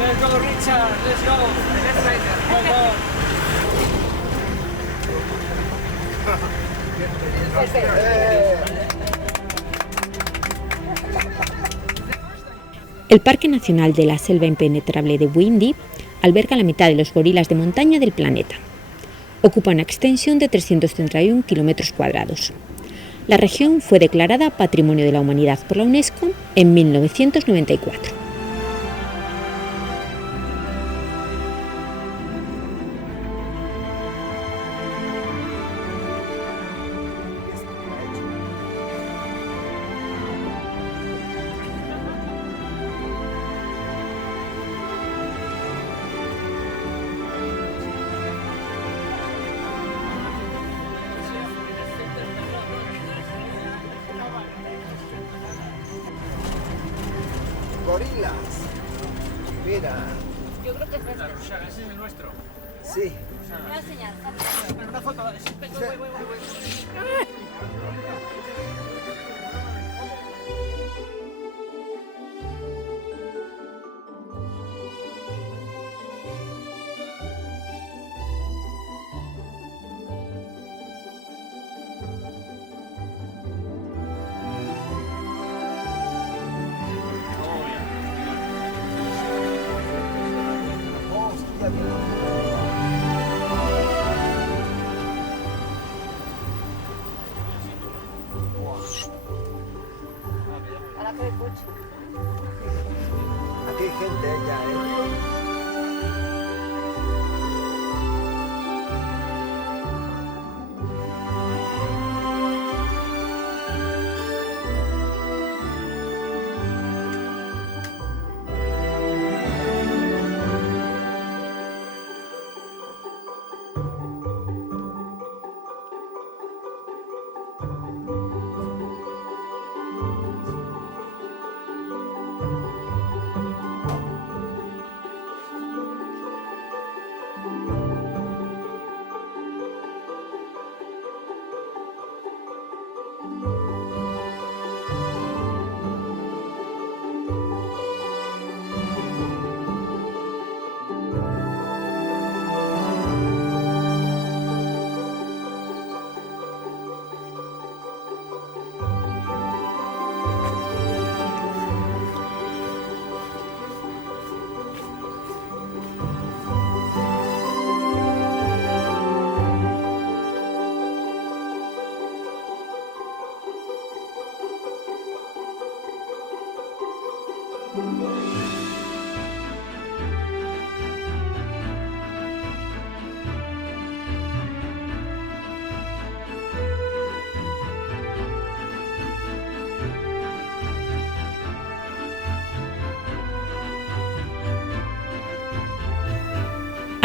Let's go, Richard. Let's go. Let's go. El Parque Nacional de la Selva Impenetrable de Bwindi alberga la mitad de los gorilas de montaña del planeta. Ocupa una extensión de 331 kilómetros cuadrados. La región fue declarada Patrimonio de la Humanidad por la UNESCO en 1994. Gorilas. Mira. Yo creo que es este. O sea, ese es el nuestro. Sí. Me voy a enseñar. Una foto. Aquí hay gente ya,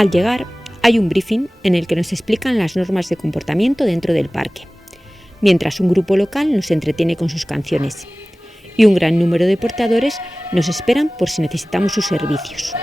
Al llegar, hay un briefing en el que nos explican las normas de comportamiento dentro del parque, mientras un grupo local nos entretiene con sus canciones, y un gran número de portadores nos esperan por si necesitamos sus servicios.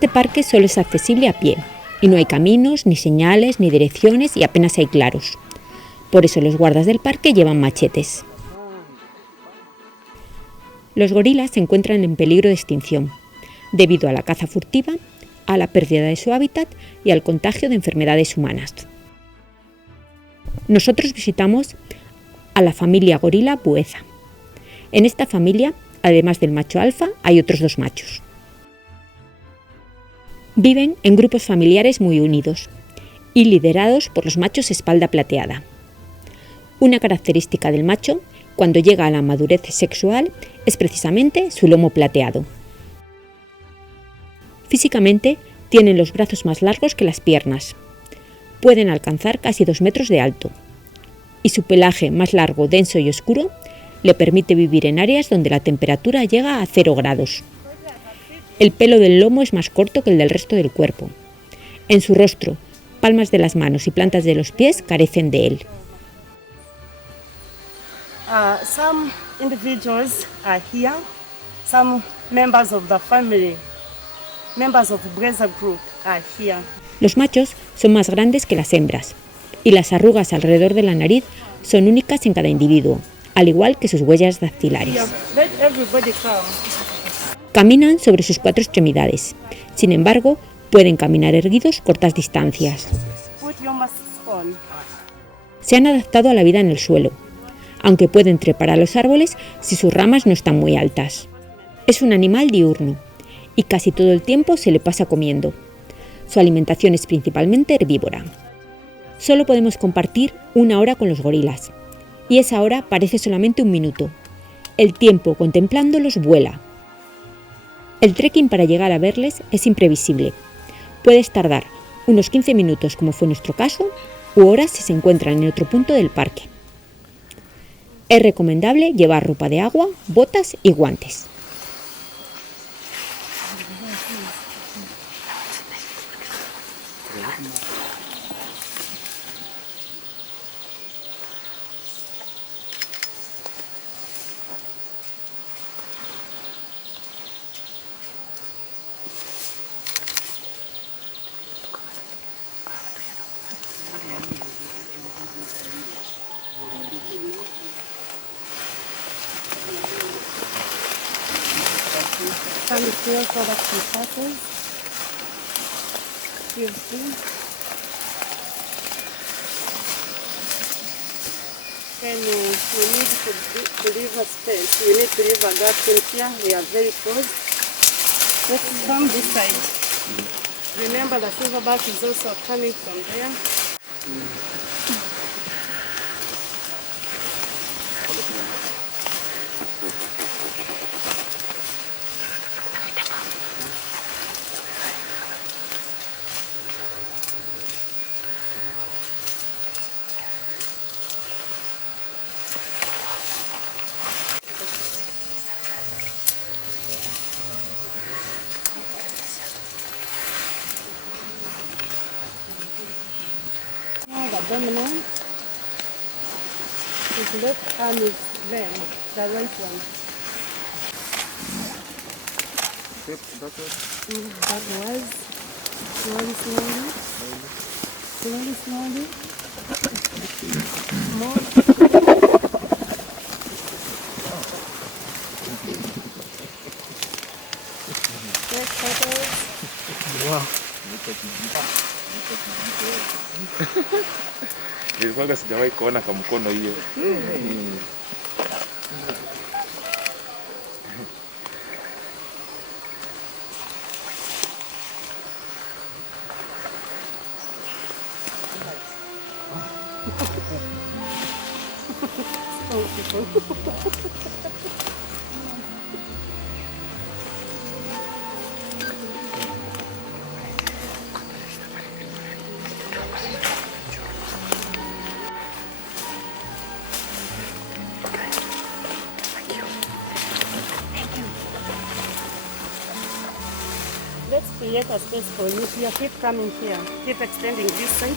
Este parque solo es accesible a pie y no hay caminos, ni señales, ni direcciones y apenas hay claros. Por eso los guardas del parque llevan machetes. Los gorilas se encuentran en peligro de extinción, debido a la caza furtiva, a la pérdida de su hábitat y al contagio de enfermedades humanas. Nosotros visitamos a la familia gorila Bueza. En esta familia, además del macho alfa, hay otros 2 machos. Viven en grupos familiares muy unidos y liderados por los machos espalda plateada. Una característica del macho, cuando llega a la madurez sexual, es precisamente su lomo plateado. Físicamente, tienen los brazos más largos que las piernas. Pueden alcanzar casi 2 metros de alto. Y su pelaje más largo, denso y oscuro le permite vivir en áreas donde la temperatura llega a 0 grados. El pelo del lomo es más corto que el del resto del cuerpo. En su rostro, palmas de las manos y plantas de los pies carecen de él. Some individuals are here, some members of the family, members of the Bueza group are here. Los machos son más grandes que las hembras y las arrugas alrededor de la nariz son únicas en cada individuo, al igual que sus huellas dactilares. Let everybody come. Caminan sobre sus 4 extremidades. Sin embargo, pueden caminar erguidos cortas distancias. Put your masks on. Se han adaptado a la vida en el suelo, aunque pueden trepar a los árboles si sus ramas no están muy altas. Es un animal diurno y casi todo el tiempo se le pasa comiendo. Su alimentación es principalmente herbívora. Solo podemos compartir 1 hora con los gorilas, y esa hora parece solamente 1 minuto. El tiempo contemplándolos vuela. El trekking para llegar a verles es imprevisible. Puedes tardar unos 15 minutos, como fue nuestro caso, u horas si se encuentran en otro punto del parque. Es recomendable llevar ropa de agua, botas y guantes. Can you feel so that she passes? You see? Then we need to leave a space. We need to leave a gap in here. We are very close. Let's come this side. Remember the silverback is also coming from there. The dominant, his left arm is them, the right one. Backwards, slowly, slowly, slowly, more. Next photos. Wow. Nilikuwa sijawahi kuona kama mkono hiyo. Let's create a space for you here. Keep coming here. Keep extending this side.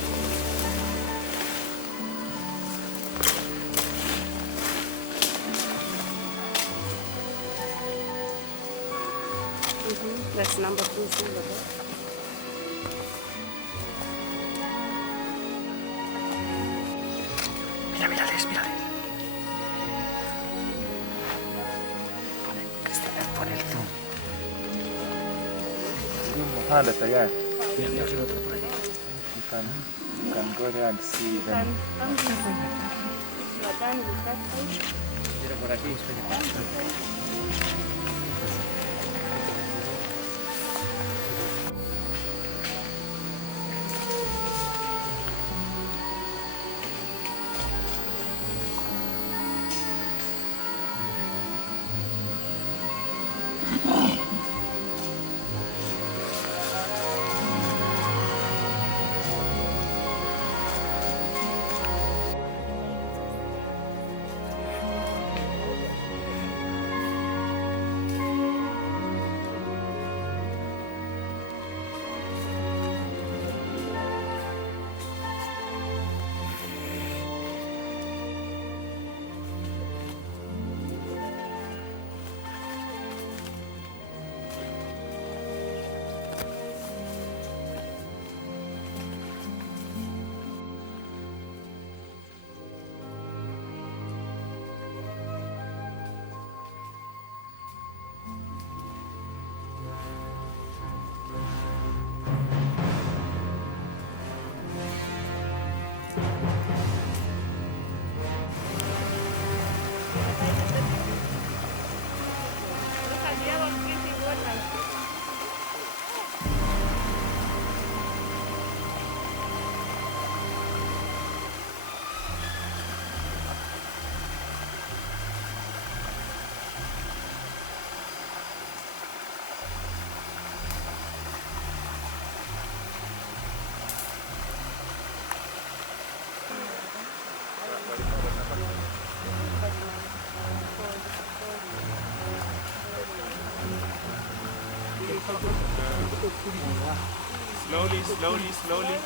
That's number 2 silverback. Mira, mírales, mírales. Cristina, pon el zoom. Handa tayari. Mira, mira que otro por ahí. You can go there and see them. You are done with that side. Mira por aquí, espera. Slowly, slowly, slowly.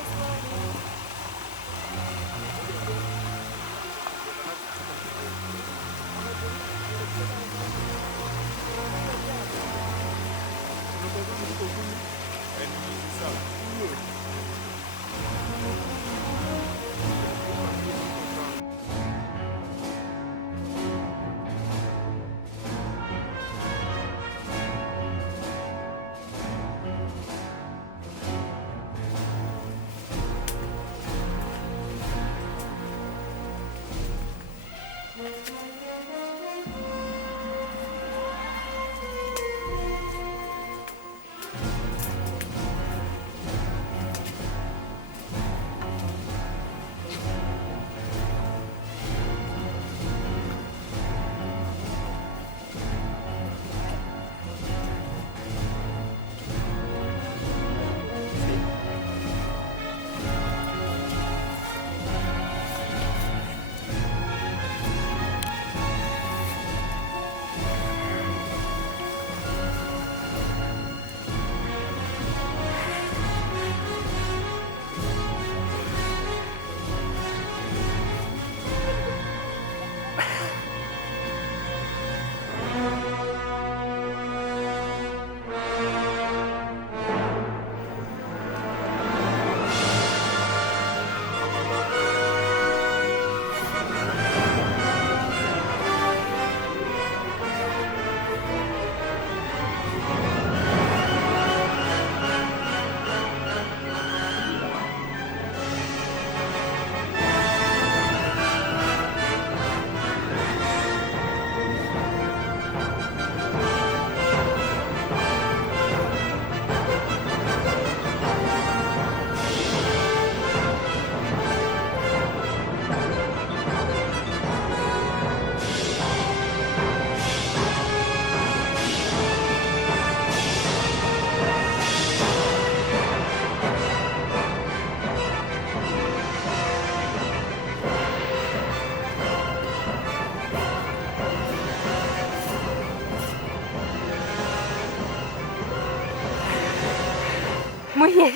Muy bien,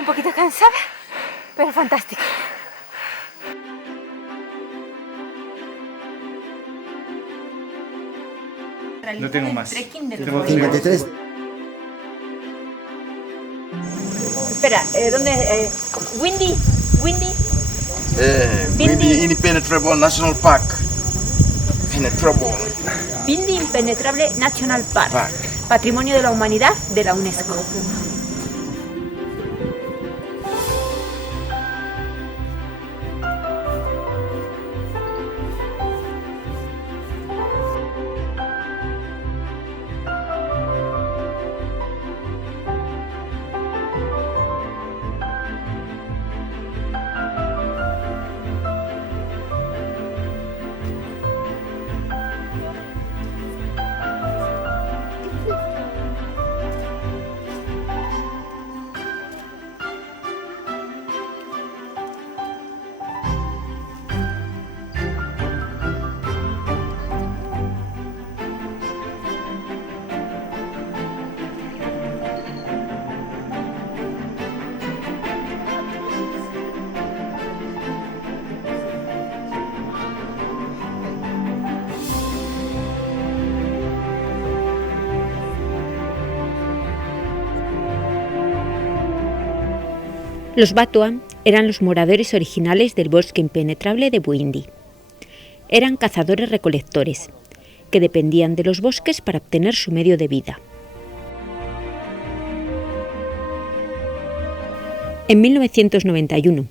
un poquito cansada, pero fantástico. No tengo más. Tengo 53. Espera, ¿dónde? Windy. Windy Impenetrable National Park. Penetrable. Windy Impenetrable National Park. Park. Patrimonio de la Humanidad de la UNESCO. Los Batua eran los moradores originales del bosque impenetrable de Bwindi. Eran cazadores-recolectores, que dependían de los bosques para obtener su medio de vida. En 1991,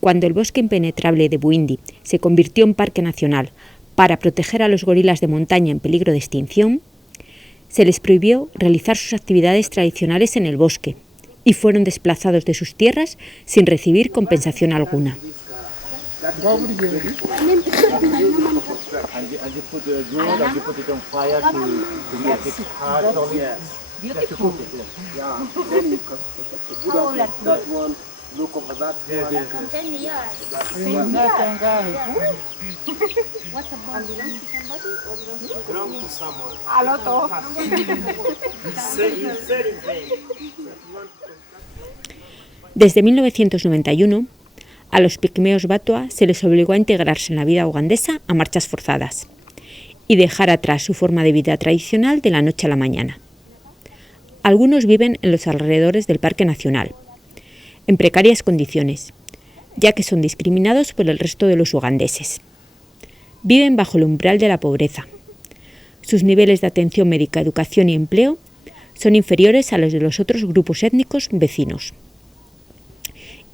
cuando el bosque impenetrable de Bwindi se convirtió en parque nacional para proteger a los gorilas de montaña en peligro de extinción, se les prohibió realizar sus actividades tradicionales en el bosque y fueron desplazados de sus tierras sin recibir compensación alguna. Desde 1991, a los pigmeos Batua se les obligó a integrarse en la vida ugandesa a marchas forzadas y dejar atrás su forma de vida tradicional de la noche a la mañana. Algunos viven en los alrededores del Parque Nacional, en precarias condiciones, ya que son discriminados por el resto de los ugandeses. Viven bajo el umbral de la pobreza. Sus niveles de atención médica, educación y empleo son inferiores a los de los otros grupos étnicos vecinos.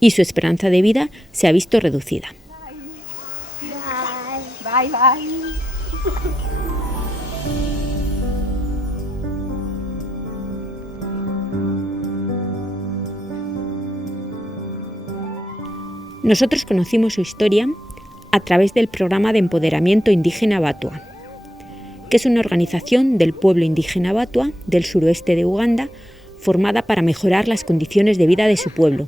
Y su esperanza de vida se ha visto reducida. Nosotros conocimos su historia a través del programa de empoderamiento indígena Batua, que es una organización del pueblo indígena Batua del suroeste de Uganda formada para mejorar las condiciones de vida de su pueblo,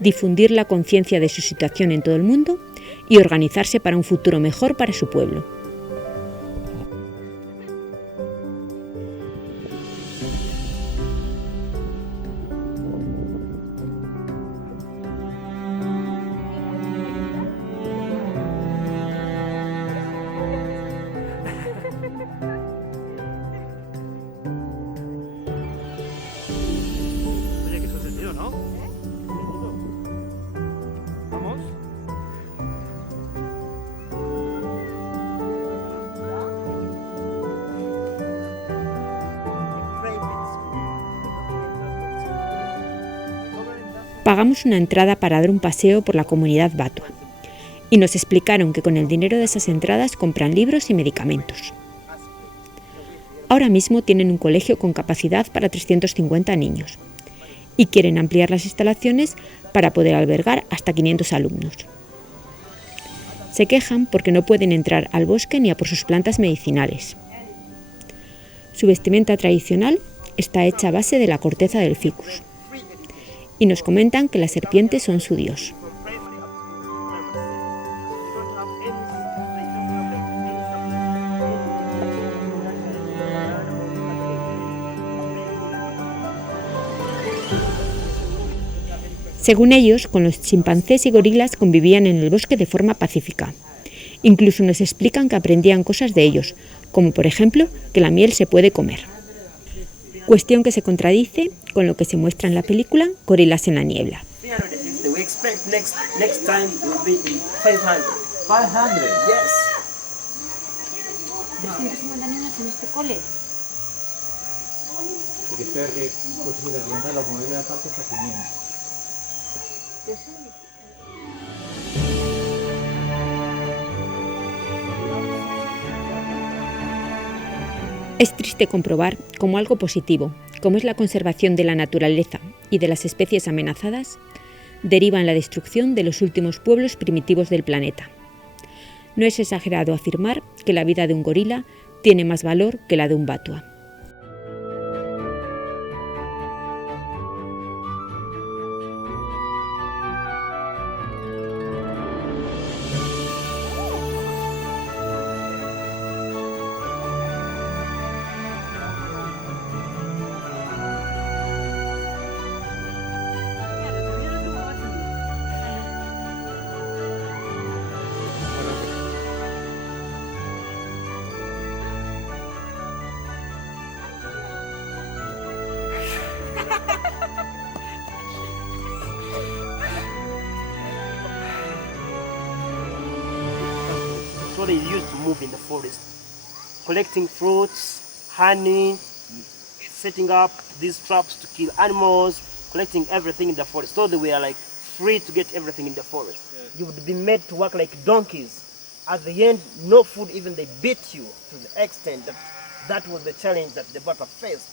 difundir la conciencia de su situación en todo el mundo y organizarse para un futuro mejor para su pueblo. Oye, qué sorprendido, ¿no? Vamos. Pagamos una entrada para dar un paseo por la comunidad Batua y nos explicaron que con el dinero de esas entradas compran libros y medicamentos. Ahora mismo tienen un colegio con capacidad para 350 niños y quieren ampliar las instalaciones para poder albergar hasta 500 alumnos. Se quejan porque no pueden entrar al bosque ni a por sus plantas medicinales. Su vestimenta tradicional está hecha a base de la corteza del ficus y nos comentan que las serpientes son su dios. Según ellos, con los chimpancés y gorilas convivían en el bosque de forma pacífica. Incluso nos explican que aprendían cosas de ellos, como por ejemplo que la miel se puede comer. cuestión que se contradice con lo que se muestra en la película Gorilas en la niebla. 350. We expect next time will be in 500. 500. Yes. 350 niños en este cole. Y que espera que consiga remontar la comunidad de partes hasta 500. Es triste comprobar cómo algo positivo, como es la conservación de la naturaleza y de las especies amenazadas, deriva en la destrucción de los últimos pueblos primitivos del planeta. No es exagerado afirmar que la vida de un gorila tiene más valor que la de un batua. What they used to move in the forest, collecting fruits, honey, setting up these traps to kill animals, collecting everything in the forest. So they were like free to get everything in the forest. Yes. You would be made to work like donkeys. At the end, no food, even they beat you to the extent that that was the challenge that the Bata faced.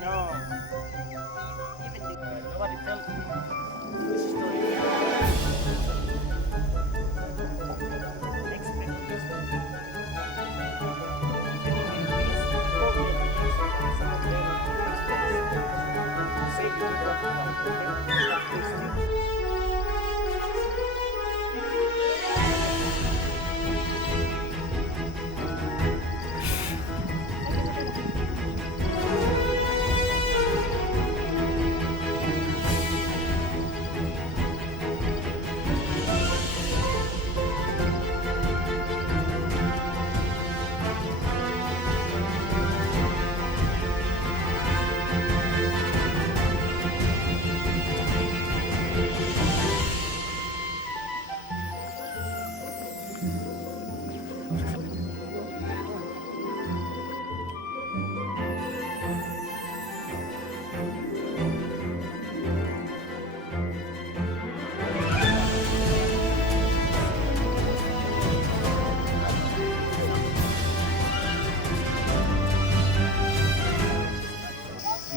No,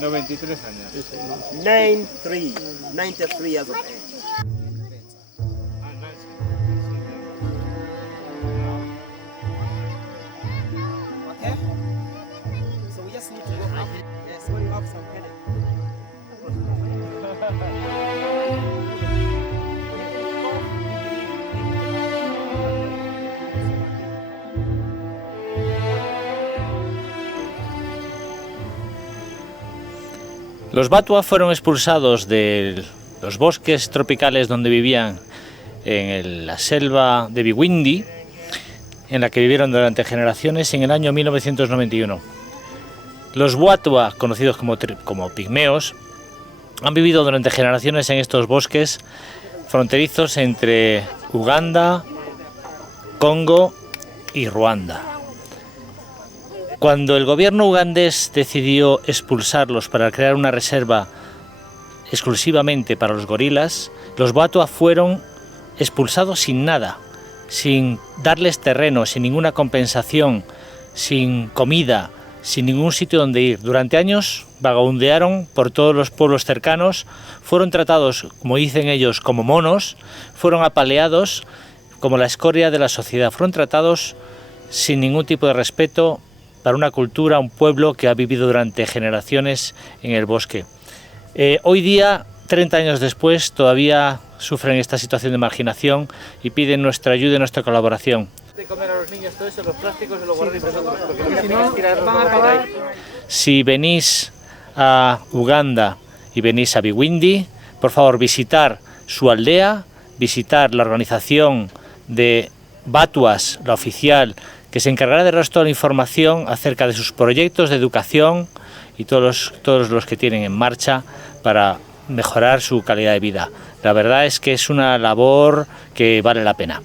23 años. 93 years of age. Okay? So we just need to go up. Yes, when you have some headache. Los batua fueron expulsados de los bosques tropicales donde vivían en la selva de Bwindi, en la que vivieron durante generaciones, en el año 1991. Los batua, conocidos como pigmeos, han vivido durante generaciones en estos bosques fronterizos entre Uganda, Congo y Ruanda. Cuando el gobierno ugandés decidió expulsarlos para crear una reserva exclusivamente para los gorilas, los batua fueron expulsados sin nada, sin darles terreno, sin ninguna compensación, sin comida, sin ningún sitio donde ir. Durante años vagabundearon por todos los pueblos cercanos, fueron tratados, como dicen ellos, como monos, fueron apaleados como la escoria de la sociedad, fueron tratados sin ningún tipo de respeto para una cultura, un pueblo que ha vivido durante generaciones en el bosque. Hoy día, 30 años después, todavía sufren esta situación de marginación y piden nuestra ayuda y nuestra colaboración. De comer a los niños todo eso, los plásticos se los guardáis vosotros, porque lo que hacen es tirarlos por ahí. Si venís a Uganda y venís a Bwindi, por favor visitar su aldea, visitar la organización de Batuas, la oficial, que se encargará de dar toda la información acerca de sus proyectos de educación y todos los que tienen en marcha para mejorar su calidad de vida. La verdad es que es una labor que vale la pena.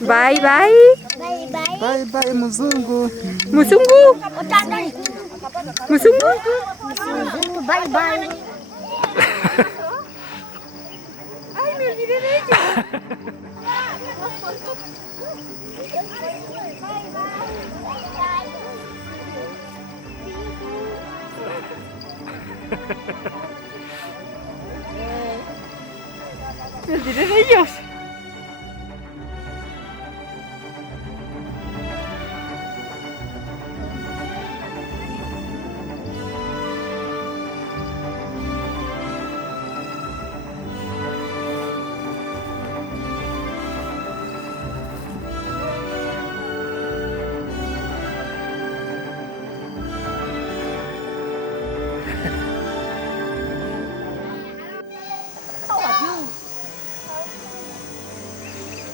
Bye bye. Bye bye mzungu. Muzungu. Muzungu. Bye bye. Ay, me olvidé de ella. Me olvidé de ellos.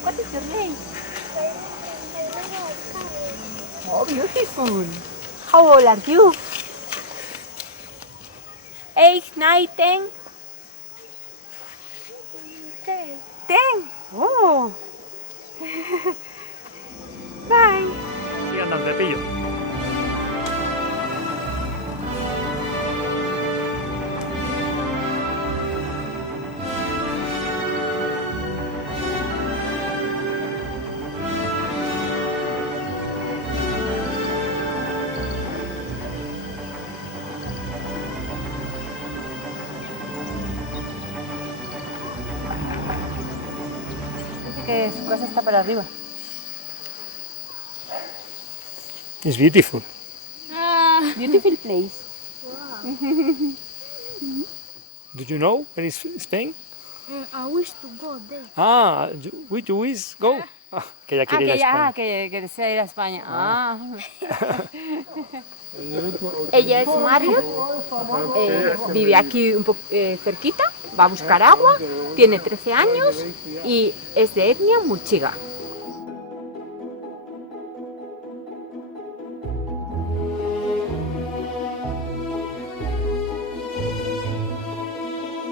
What is your name? Oh, beautiful. How old are you? 8, 9, 10? 10. Oh. Bye. Y andan de pillo. Que su casa está para arriba. It's beautiful. Beautiful place. Do you know where is Spain? I wish to go there. Ah, we do is go. Ah, que ella quiere ir a España. Que desea ir a España. Ella es Mario, vive aquí un poco cerquita, va a buscar agua, tiene 13 años y es de etnia muchiga. Bye.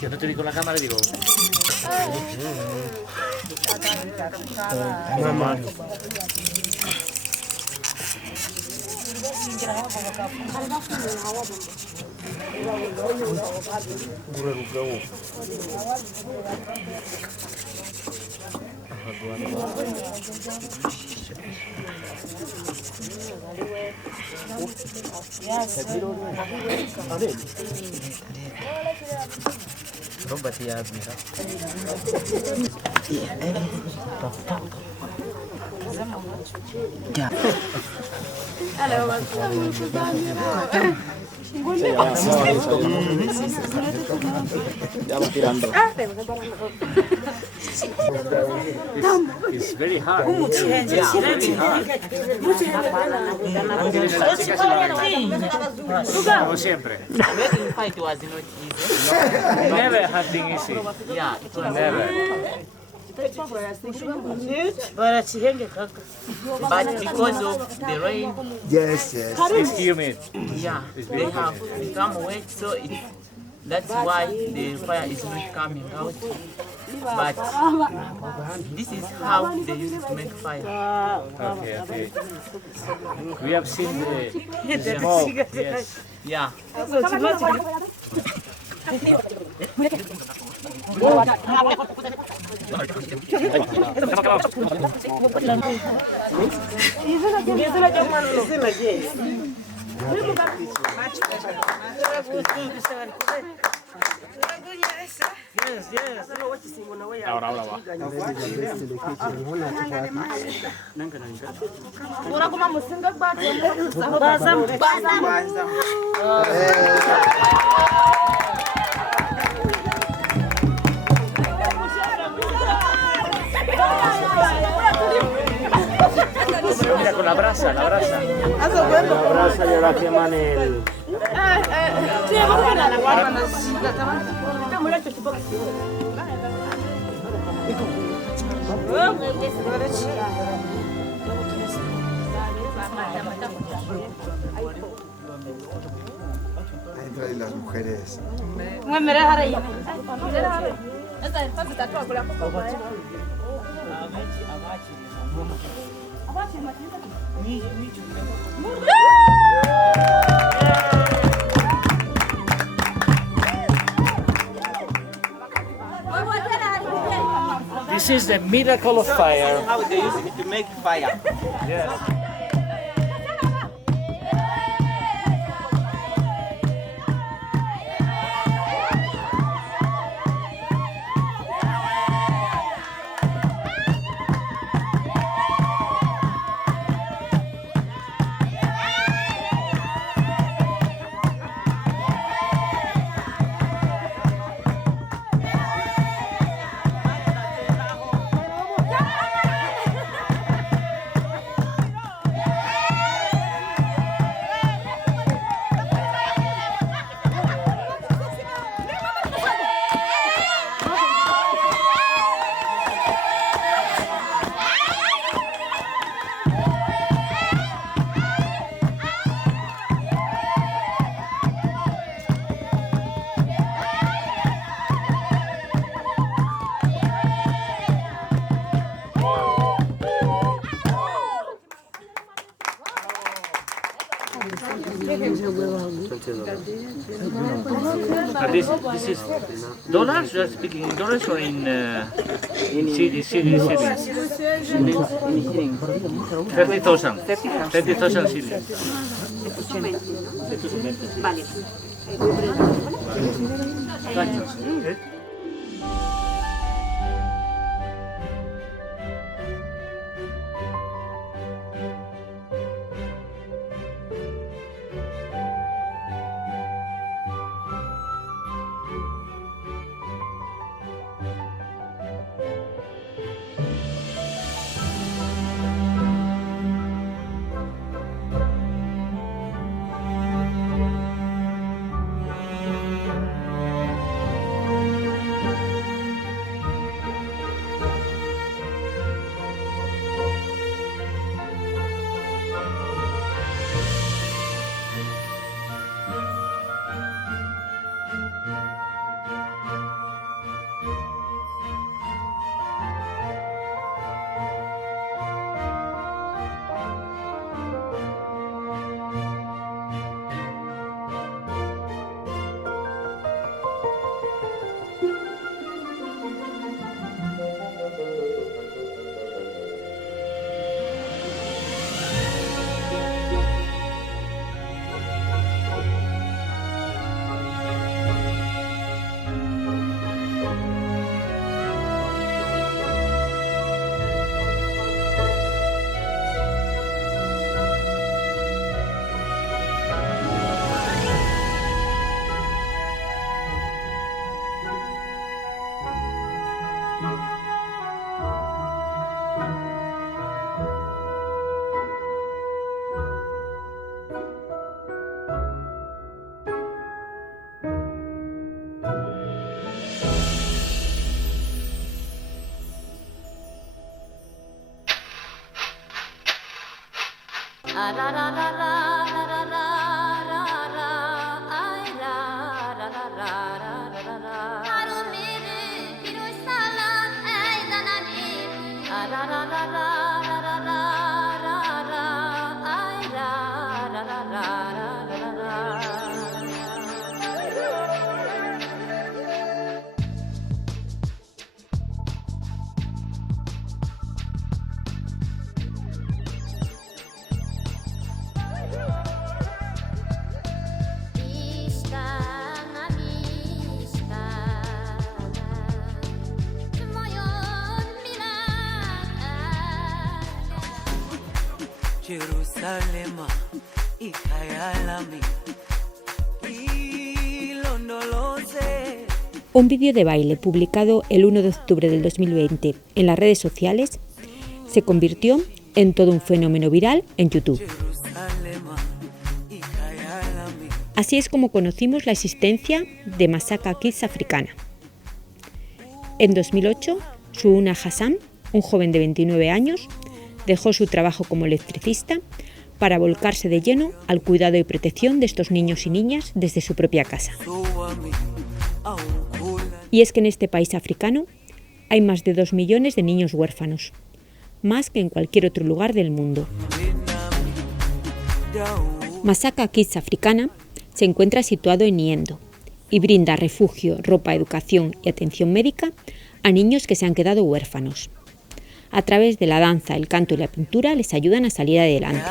Yo no te vi con la cámara y digo. Mamá. It's very hard. It's very hard. Como siempre. Making fight was not easy. Never has been easy. Yeah, it was Never. but because of the rain, Yes, yes. It's humid. yeah, they have become wet, so that's why the fire is not coming out. But this is how they used to make fire. Okay, okay. We have seen the smoke. Yes. Yeah. Ahora va. Mira, con la brasa, la brasa. La brasa y ahora queman el... Adentro de las mujeres. This is the miracle of fire. How they use it to make fire. Yes. This is dollars? You are speaking in dollars or in cities? 30,000. 30,000 cities. Jerusalema ikayalami ilondoloze. Un vídeo de baile publicado el 1 de octubre del 2020 en las redes sociales se convirtió en todo un fenómeno viral en YouTube. Así es como conocimos la existencia de Masaka Kids Africana. En 2008, Suuna Hassan, un joven de 29 años, dejó su trabajo como electricista para volcarse de lleno al cuidado y protección de estos niños y niñas desde su propia casa. Y es que en este país africano hay más de 2 millones de niños huérfanos, más que en cualquier otro lugar del mundo. Masaka Kids Africana se encuentra situado en Niendo y brinda refugio, ropa, educación y atención médica a niños que se han quedado huérfanos. A través de la danza, el canto y la pintura les ayudan a salir adelante.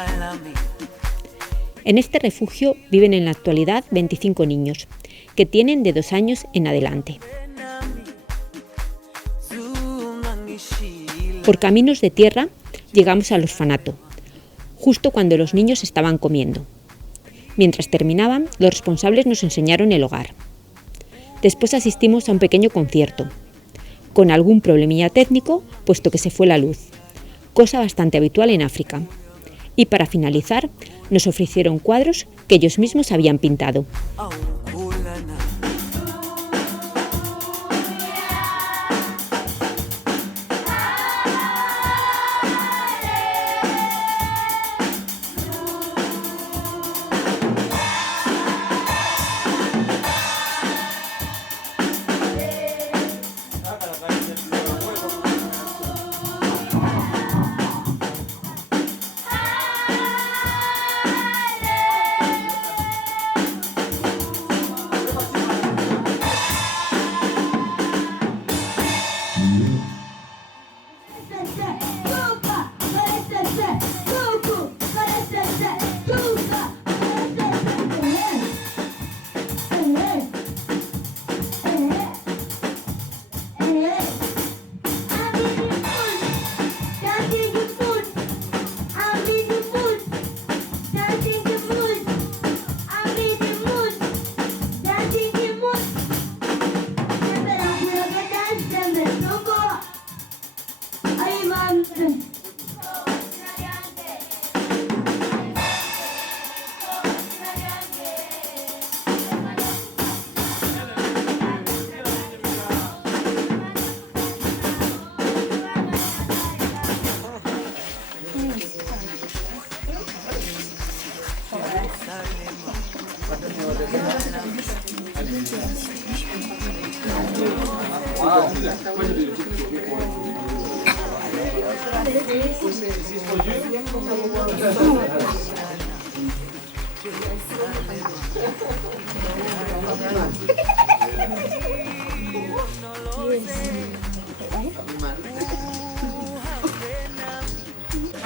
En este refugio viven en la actualidad 25 niños, que tienen de 2 años en adelante. Por caminos de tierra llegamos al orfanato, justo cuando los niños estaban comiendo. Mientras terminaban, los responsables nos enseñaron el hogar. Después asistimos a un pequeño concierto, con algún problemilla técnico, puesto que se fue la luz, cosa bastante habitual en África. Y para finalizar, nos ofrecieron cuadros que ellos mismos habían pintado.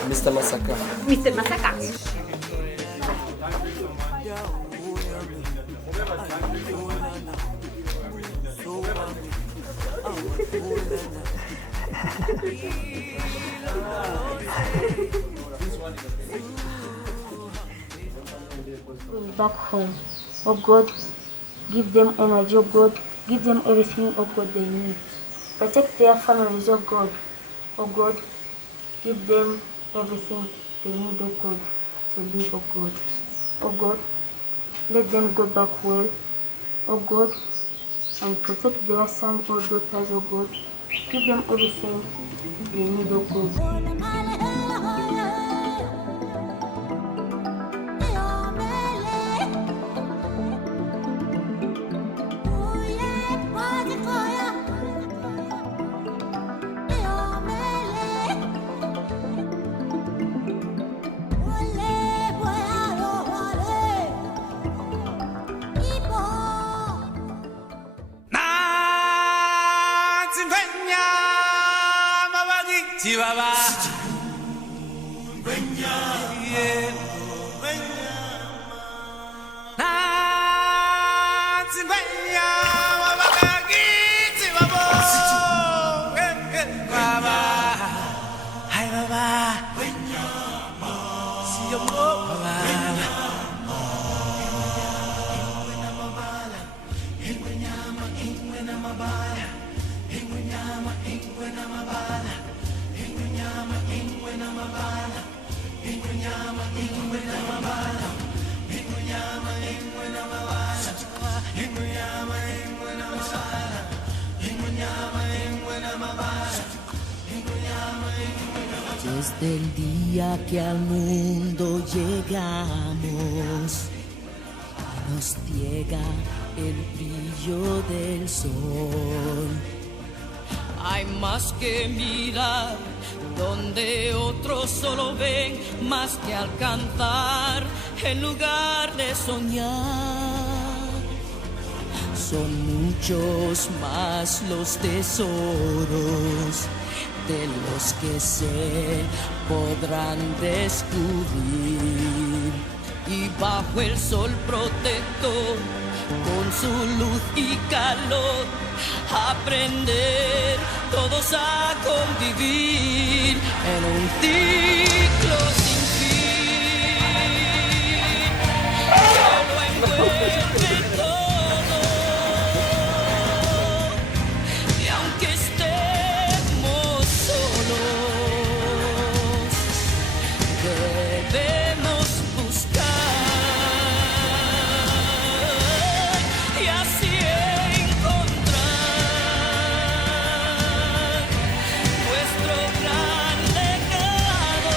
Mr. Masaka. Mr. Masaka. Back home. Oh God, give them energy, oh God, give them everything, oh God, they need. Protect their families, oh God. Oh God, give them everything they need, oh God, to live, oh God. Oh God, let them go back well, oh God, and protect their sons or daughters, oh God. Give them everything they need, oh God. Sibaba. Desde el día que al mundo llegamos, nos ciega el brillo del sol. Hay más que mirar, donde otros solo ven, más que alcanzar, en lugar de soñar. Son muchos más los tesoros de los que se podrán descubrir. Y bajo el sol protector, con su luz y calor, aprender todos a convivir en un ciclo sin fin que lo envuelve todo. Y aunque estemos solos, debemos buscar y así encontrar nuestro gran legado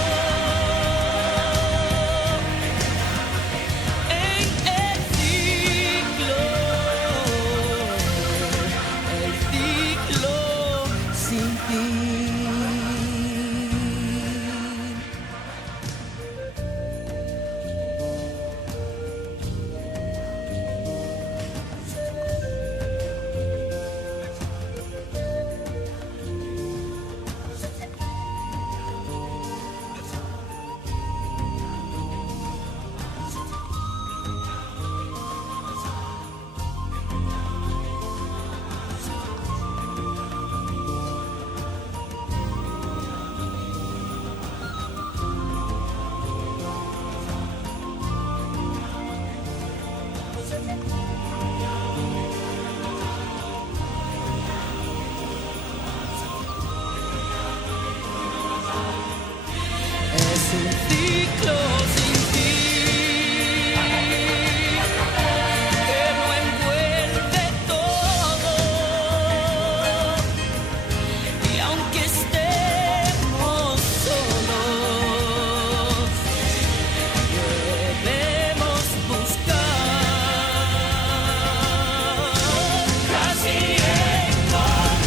en el ciclo sin fin. es un ciclo sin fin que lo envuelve todo. Y aunque estemos solos, debemos buscar así encontrar